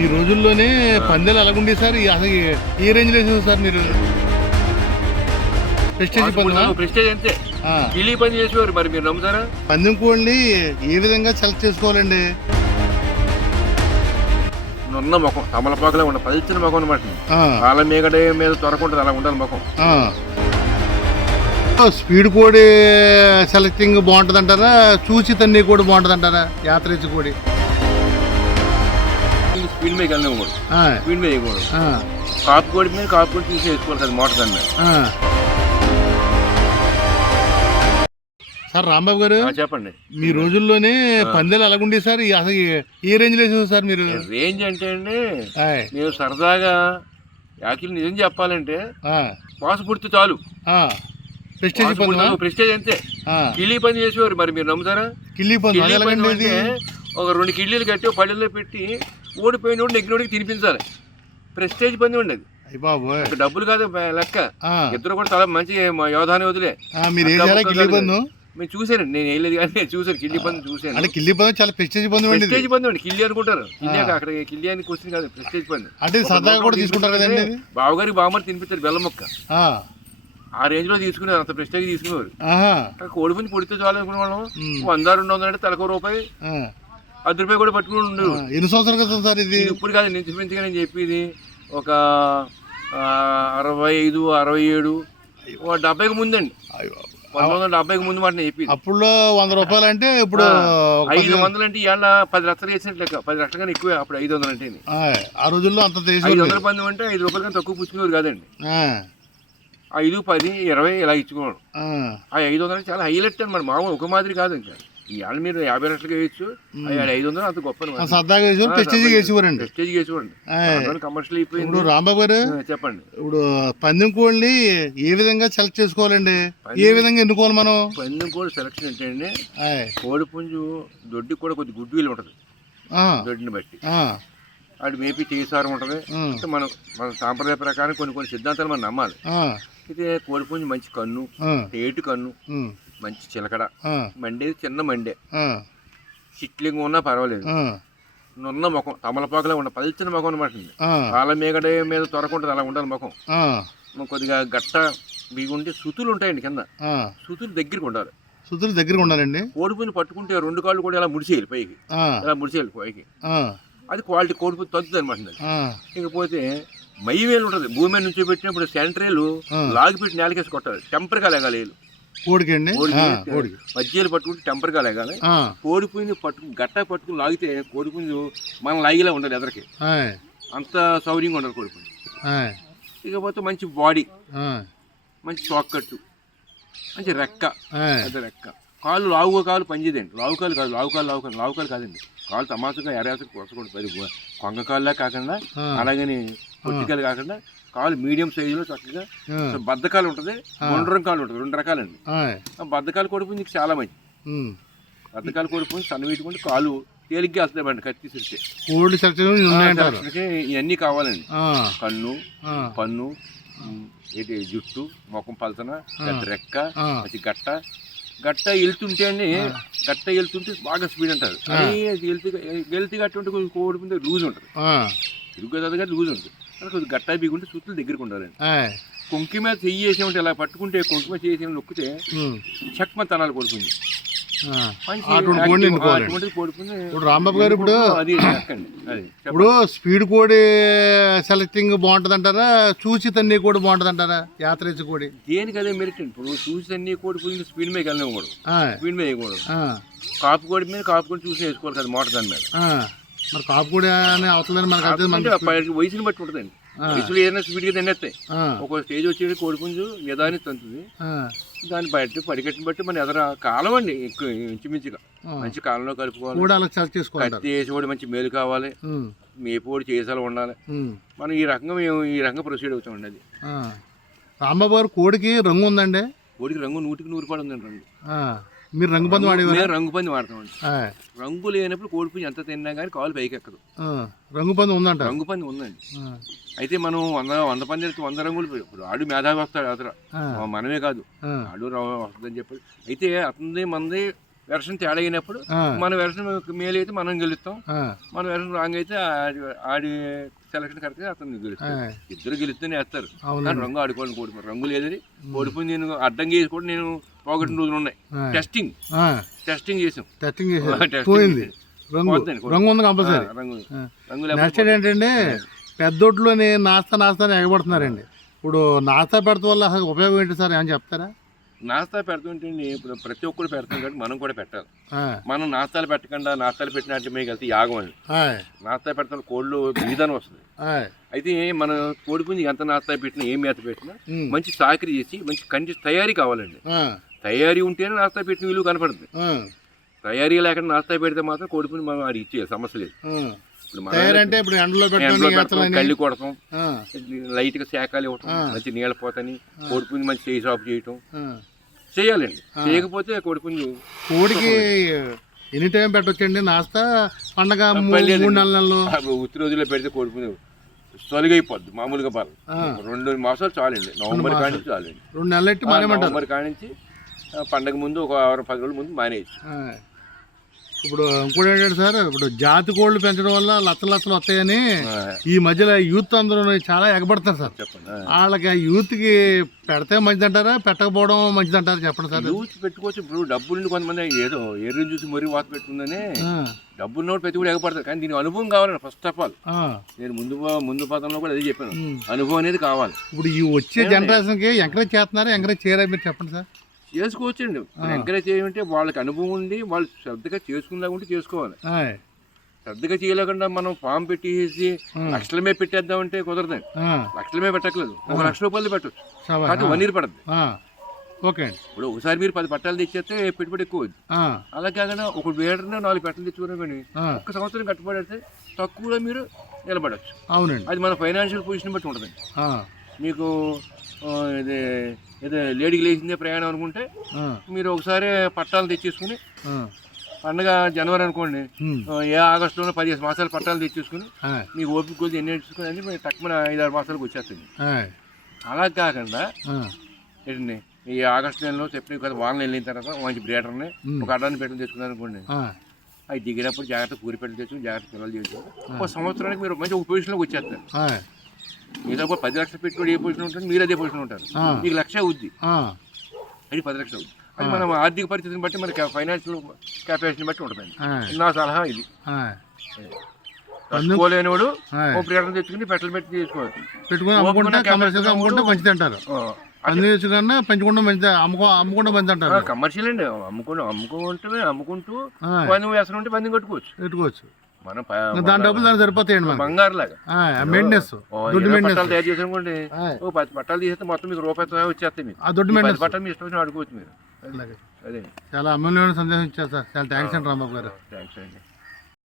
మీ రోజుల్లోనే పందెలు ఎలాగుండే సార్. ఈ- అసలు ఏ- రేంజ్ వేసేది సార్ మీరు? ప్రెస్టేజ్ పందెమా? ప్రెస్టేజ్ అంతే. ఆ. ఢిల్లీ పని చేసేవారు మరి మీరు నమ్ముతారా? పందెం కోళ్ళని ఏ విధంగా సెలెక్ట్ చేసుకోవాలండి? నున్న ముఖం తమలపాకులా ఉన్న పదిచ్చిన ముఖం అనమాట వాళ్ళ మీగడ మీద త్వరకుంటుంది అలా ఉండాలి ముఖం. స్పీడ్ కోడి సెలెక్టింగ్ బాగుంటుంది అంటారా చూసి తన్ని కోడి బాగుంటుంది అంటారా యాత్రేసి కోడి. స్పీడ్ మీద ఆ, స్పీడ్ మీద వేయకూడదు కాపు కోడి మీద కాపు కోడి తీసి వేసుకోవాలి కదా మోటార్ దాని మీద. సార్ రాంబాబు గారు ఆ, చెప్పండి. మీ రోజుల్లోనే పందెలు ఎలాగుండే సార్ ఈ- అసలు ఏ- ఏ రేంజ్ వేసేది సార్ మీరు? రేంజ్ అంటే అండి ఆయ్, నేను సరదాగా యాక్చువల్లీ నిజం చెప్పాలంటే ఆ, పాసు పుడితే చాలు. ఆ. ప్రెస్టేజ్ పందెమా ప్రెస్టేజ్ అంతే. ఆ, కిళ్ళీ పని చేసేవారు మరి మీరు నమ్ముతారా? కిల్లీ పందెం అది పని ఎలాగండి ఒక రెండు కిళ్ళీలు కట్టి పళ్ళెల్లో పెట్టి ఓడిపోయినోడు నెగ్గినోడికి తినిపించాలి. ప్రెస్టేజ్ పని ఉండదు. డబ్బులు కాదు లెక్క. ఇద్దరు కూడా చాలా మంచి యోధాని వదిలే. కిల్లీ పందెం మేము చూసాను నేను వేయలేదు కానీ చూసాను కిళ్ళీ పని చూసాను అంటే కిల్లీ పందెం చాలా ప్రెస్టేజ్ పందెం ప్రెస్టేజ్ పని అండి కిళ్ళి అనుకుంటారు. కిళ్ళి అక్కడ కిళ్ళి అని క్వశ్చన్ కాదు ప్రెస్టేజ్ పని అంటే సరదాగా కూడా తీసుకుంటారు కదండి. బావగారికి బావమని తినిపించారు బెల్లం మొక్క. ఆ, రేంజ్లో తీసుకునేవారు అంత ప్రెస్టేజ్ తీసుకునేవారు. కోడి పుంజి పొడితే చాలు అనుకునే వాళ్ళం వంద రెండు వందలు అంటే తలకో రూపాయి. ఆ, పది రూపాయలు కూడా పట్టుకుని ఆ, ఎన్ని సంవత్సరాల క్రితం సార్ ఇది? ఇప్పుడు కాదు నేను చూపించగా నేను చెప్పేది. ఒక అరవై ఐదు అరవై ఏడు డెబ్బైకి ముందండి. పంతొమ్మిది వందల డెబ్బైకి ముందు మాట నేను చెప్పేది. అప్పుడులో వంద రూపాయలు అంటే ఇప్పుడు ఐదు వందలు అంటే ఇవాళ పది లక్షలు వేసినట్లు లెక్క. పది లక్షల కన్నా ఎక్కువే అప్పుడు ఐదు వందలు అంటే ఆ, రోజుల్లో అంత ఐదు వందల పందెం అంటే ఐదు రూపాయల కన్నా తక్కువ పుచ్చుకునేవారు కాదండి. ఐదు పది ఇరవై ఇలా ఇచ్చుకోవడం ఆ, ఆ ఐదు వందలు చాలా హైలైట్ అనమాట మామూలు ఒక మాదిరి కాదు ఇంకా. ఇవాళ మీరు యాభై లక్షలుగా వేయచ్చు? ఐదు వందలు అంత గొప్ప సరదాగా వేసేవారు ప్రెస్టేజ్ వేసేవారండి. ప్రెస్టేజ్ వేసుకోండి కమర్షియల్ అయిపోయింది. ఇప్పుడు రాంబాబు గారు చెప్పండి. ఇప్పుడు పందెం కోళ్ళని ఏ విధంగా సెలెక్ట్ చేసుకోవాలండి? ఏ విధంగా ఎన్నుకోవాలి మనం? పందెం కూడా సెలక్షన్ ఏంటంటే కోడి పుంజు దొడ్డికి కూడా కొద్ది గుడ్డు వీలు ఉంటుంది. దొడ్డిని బట్టి. వాడు మేపి చేసారం ఉంటుంది. అంటే మనం మన సాంప్రదాయ ప్రకారం కొన్ని కొన్ని సిద్ధాంతాలు మనం నమ్మాలి. అయితే కోడి పుంజు మంచి కన్ను ఏటు కన్ను మంచి చిలకడ. ఆ, మండేది చిన్న మండే. చిట్లింగ్ ఉన్నా పర్వాలేదు. నున్న ముఖం తమలపాకులా ఉన్న పల్చిన ముఖం అనమాట వాళ్ళ మీగడ మీద త్వరకుంటుంది అలా ఉండాలి ముఖం. కొద్దిగా గట్ట బిగుంటే సుతులు ఉంటాయండి కింద. సుతులు దగ్గరికి ఉండాలి. సుతులు దగ్గరగా ఉండాలండి. కోడిపుని పట్టుకుంటే రెండు కాళ్ళు కూడా ఇలా ముడిచేయాలి పైకి. ఇలా ముడిచేయాలి పైకి. అది క్వాలిటీ కోడిపుని తగ్గుతుంది అనమాట ఇకపోతే మయ్యవేలు ఉంటుంది. భూమి మీద నుంచి పెట్టినప్పుడు సెంట్రేలు. లాగి పెట్టి నేలకేసి కొట్టాలి. టెంపర్గా లేగాలి వేలు. కోడికి అండి కోడికి. మధ్యలో పట్టుకుంటే టెంపర్గా లేగాలి ఆ, కోడిపుంజు పట్టుకుని గట్ట పట్టుకుని లాగితే కోడిపుంజు మనం లాగిలా ఉండాలి ఎదరికి. అంత సౌర్యంగా ఉండాలి ఆయ్, ఇకపోతే మంచి బాడీ. మంచి చోక్కట్టు మంచి రెక్క. పెద్ద రెక్క. కాళ్ళు లావుగా కాలు పనిచేదండి లావు కాలు కాదు లావు కాలు లావు కాలు లావు కాలు కాదండి. కాలు తమాసుగా ఎరాసుకు కొరసకూడదు పది కొంగ కాళ్ళ కాకుండా అలాగని పొట్టికాలు కాకుండా కాలు మీడియం సైజులో చక్కగా బద్దకాలు ఉంటుంది గుండ్రం కాలు ఉంటుంది రెండు రకాలండి. బద్దకాలు కొడుపు నీకు చాలా మంచి. ఉమ్. బద్దకాలు కొడుపు సన్న వీటుకుంటే కాలు తేలిగ్గా వస్తాయండి కత్తి సిరితే ఇవన్నీ కావాలండి. కన్ను పన్ను ఏంటి జుట్టు ముఖం పలసన రెక్క మంచి గట్ట. గట్ట వెళ్తుంటే అండి గట్ట వెళ్తుంటే బాగా స్పీడ్ అంటారు. అది వెళ్తూ గట్ట ఉంటే కోడి మీద లూజ్ ఉంటుంది. తిరుగుతుంది కానీ లూజ్ ఉంటుంది. కొద్దిగా గట్ట బిగుంటే చుట్టూ దగ్గరికి ఉండాలండి కొంకి మీద చెయ్యి వేసామంటే ఇలా పట్టుకుంటే కొంకి మీద వేసి నొక్కితే చక్మ తనాలు కోడిపుంది ఇప్పుడు రాంబాబు గారు ఇప్పుడు ఇప్పుడు స్పీడ్ కోడి సెలెక్టింగ్ బాగుంటుంది అంటారా చూసి తన్ని కోడి బాగుంటుంది అంటారా యాత్రేసి కోడి. దేనికి అదే మెరిట్ ఇప్పుడు చూసి అన్ని కోడి పుంజు స్పీడ్ మీద వెళ్ళనివ్వకూడదు. ఆయ్, స్పీడ్ మీద వేయకూడదు. కాపు కోడి మీద కాపు కోడి చూసి వేసుకోవాలి కదా మోటార్ దాని మీద. మరి కాపు కోడి అని అవతలని మనకు అర్థం మనకి వయసుని బట్టి ఉంటుందండి. వయసులో ఏదైనా స్పీడ్గా తినేస్తాయి ఒక స్టేజ్ వచ్చేది కోడిపుంజు నిదాని తంతుంది దాన్ని బయట పడికట్టిన బట్టి మన ఎదర కాలం అండి ఇంచుమించుగా. మంచి కాలంలో కలుపుకోవాలి. కోడి కత్తి వేసేవాడు మంచి మేలు కావాలి. మేపోడు చేసాలు ఉండాలి. మనం ఈ రకంగా మేము ఈ రకంగా ప్రొసీడ్ అవుతామండి అది. రాంబాబు గారు కోడికి రంగు ఉందండి? కోడికి రంగు నూటికి నూరు పడి ఉందండి రంగు. మీరు రంగు పంది వాడేవారు? మేము రంగు పంది వాడతామండి. రంగు లేనప్పుడు కోడిపుంజు ఎంత తిన్నా కానీ కాలు పైకి ఎక్కదు. రంగు పంది ఉందంట రంగు పంది ఉందండి. అయితే మనం వంద వంద పంది వెళ్తే వంద రంగులు ఇప్పుడు ఆడు మేధావి వస్తాడు అతను. మనమే కాదు. ఆడు వస్తుందని చెప్పి. అయితే అతనిది మనది వెర్షన్ తేడా అయినప్పుడు మన వెర్షన్ మేలు అయితే మనం గెలుస్తాం. మన వెర్షన్ రాంగ్ అయితే ఆడి ఆడి సెలక్షన్ కరెక్ట్ అతను ఆ, గెలుస్తాడు ఇద్దరు గెలుస్తూనే వేస్తారు. కానీ రంగు ఆడుకోవాలి కోడి రంగు లేదని కోడిపోయి నేను అడ్డం చేసి కూడా నేను పోగొట్టిన రోజులు ఉన్నాయి టెస్టింగ్ టెస్టింగ్ చేసాం. టెస్టింగ్ చేసాం. రంగు. రంగు ఉంది కంపల్సరీ. రంగు. నెక్స్ట్ ఏంటంటే పెద్దొడ్లోని నాస్తా నాస్తా ఎగబడుతున్నారండి. ఇప్పుడు నాస్తా పెడత వల్ల అసలు ఉపయోగం ఏంటి సార్? ఏమని చెప్తారా? నాస్తా పెడుతుంటే ఇప్పుడు ప్రతి ఒక్కరు పెడతాం కాబట్టి మనం కూడా పెట్టాలి. మనం నాస్తాలు పెట్టకుండా నాస్తాలు పెట్టినట్టు మీకు వెళ్తే యాగం ఆయ్, నాస్తా పెడతాం కోళ్ళు బీదనం వస్తుంది. అయితే మన కోడి పుంజి ఎంత నాస్తా పెట్టినా ఏం మేత పెట్టినా మంచి సాకరి చేసి మంచి కంటి తయారీ కావాలండి. తయారీ ఉంటేనే నాస్తా పెట్టిన విలువ కనపడుతుంది. తయారీ లేకుండా నాస్తా పెడితే మాత్రం కోడి పుంజి మనం అది ఇచ్చేయాలి సమస్య లేదు. ఇప్పుడు ఎండలో పెట్టండి కళ్ళు కొడతాం. లైట్గా శాఖలు ఇవ్వటం. మంచి నీళ్ళ పోతని కోడి పుంజి మంచి చేయి సాపు చేయటం. చేయాలండి. చేయకపోతే కోడి పుంజి కోడికి ఎనీ టైం పెట్టొచ్చండి నాస్తా పండగ. మూడు ఉత్తి రోజుల్లో పెడితే కోడి పుంజి తొలగైపోద్ది మామూలుగా బాగా. రెండు మాసాలు చాలండి నవంబర్ కాడి నుంచి చాలండి. రెండు నెలలు నవంబర్ కాడి నుంచి ఆ, పండగ ముందు ఒక వారం పది రోజుల ముందు మానేయచ్చు. ఇప్పుడు ఇంకోటి ఏంటంటే సార్ ఇప్పుడు జాతి కోళ్ళు పెంచడం వల్ల లచ్చలు లచ్చలు వస్తాయని ఈ మధ్యలో యూత్ అందరూ చాలా ఎగబడతారు సార్. చెప్పండి. వాళ్ళకి ఆ యూత్కి పెడితే మంచిదంటారా? పెట్టకపోవడం మంచిదంటారా? చెప్పండి సార్. యూత్ పెట్టుకోవచ్చు. ఇప్పుడు డబ్బులు కొంతమంది ఏదో ఎర్రని చూసి మరీ వాత పెట్టుకుందని డబ్బులు నోటి ప్రతి కూడా ఎగపడతారు కానీ దీనికి అనుభవం కావాలండి ఫస్ట్ ఆఫ్ ఆల్ నేను ముందు ముందు పదంలో కూడా అదే చెప్పాను. అనుభవం అనేది కావాలి. ఇప్పుడు ఈ వచ్చే జనరేషన్కి ఎంకరేజ్ చేస్తున్నారా? ఎంకరేజ్ చేయరా మీరు చెప్పండి సార్. చేసుకోవచ్చండి. ఎంకరేజ్ చేయమంటే వాళ్ళకి అనుభవం ఉండి వాళ్ళు శ్రద్ధగా చేసుకునేలా ఉంటే చేసుకోవాలి. శ్రద్ధగా చేయలేకుండా మనం ఫామ్ పెట్టేసి. లక్షలమే పెట్టేద్దామంటే కుదరదండి ఆ, లక్షలమే పెట్టట్లేదు. ఒక లక్ష రూపాయలు పెట్టచ్చు. కాదు వన్ ఇయర్ పడద్దు. ఆ, ఓకే అండి. ఇప్పుడు ఒకసారి మీరు పది పట్టాలు తెచ్చేస్తే పెట్టుబడి ఎక్కువ అలా కాకుండా ఒక వేడనే నాలుగు పెట్టలు తెచ్చుకున్నా ఆ, ఒక్క సంవత్సరం కట్టుబడితే తక్కువలో మీరు నిలబడచ్చు. అవునండి. అది మన ఫైనాన్షియల్ పొజిషన్ బట్టి ఉంటుంది మీకు ఇది ఇది లేడీకి లేచిందే ప్రయాణం అనుకుంటే మీరు ఒకసారి పట్టాలు తెచ్చేసుకుని పండగ జనవరి అనుకోండి ఏ ఆగస్టులో పదిహేను మాసాలు పట్టాలు తెచ్చేసుకుని మీకు ఓపిక కొద్ది ఎన్ని తెచ్చుకుని అన్ని మీకు తక్కువ ఐదారు మాసాలకు వచ్చేస్తుంది అలా కాకుండా ఏంటండి ఈ ఆగస్టు నెలలో చెప్పిన కదా వానలు వెళ్ళిన తర్వాత మంచి బ్రేటర్ని ఒక అడ్డాన్ని పెట్టలు తెచ్చుకున్నారు అనుకోండి. అవి దిగినప్పుడు జాగ్రత్త కూరి పెట్టలు తెచ్చుకుని జాగ్రత్త పిల్లలు తెచ్చుకుని ఒక సంవత్సరానికి మీరు మంచి ఒక పొజిషన్లోకి వచ్చేస్తారు. మీతో ఒక పది లక్షలు పెట్టుబడి ఏ పొజిషన్ ఉంటారు? మీరు అదే పొజిషన్ ఉంటారు. మీకు లక్ష అవుద్ది. అది పది లక్షలు అవుద్ది. అది మనం ఆర్థిక పరిస్థితిని బట్టి మన ఫైనాన్షియల్ కెపాసిటీని బట్టి ఉంటుందండి. ఆయ్, నా సలహా ఇది. తట్టుకోలేనివాడు. ఓ ప్రేరణ తెచ్చుకుని పెట్టలు పెట్టి తీసుకోవాలి పెట్టుకుని అమ్ముకుంటే కమర్షియల్గా అమ్ముకుంటే మంచిది అంటారు. కన్నా పెంచుకుంటే మంచిది అమ్ముకో అమ్ముకుంటే మంచిది అంటారు. కమర్షియల్ అండి. అమ్ముకుంటూ అమ్ముకుంటే అమ్ముకుంటూ పందెం వేసిన ఉంటే పందెం కట్టుకోవచ్చు. పెట్టుకోవచ్చు. మనం దాని డబ్బులు దానికి సరిపోతాయండి బంగారు లాగా మెయింటెనెన్స్ దుడ్డు మెయింటెనెన్స్ తయారు చేసి అనుకోండి ఓ పది పట్టాలు తీసేస్తే మొత్తం మీకు రూపాయి వచ్చేస్తాయి మీకు. ఆ దుడ్డు మెయింటెనెన్స్ పట్టాలు మీ ఇష్టం ఆడుకోవచ్చు మీరు. అదే. చాలా అమూల్యమైన సందేశం ఇచ్చారు సార్. చాలా థ్యాంక్స్ అండి రాంబాబు గారు. థ్యాంక్స్ అండి.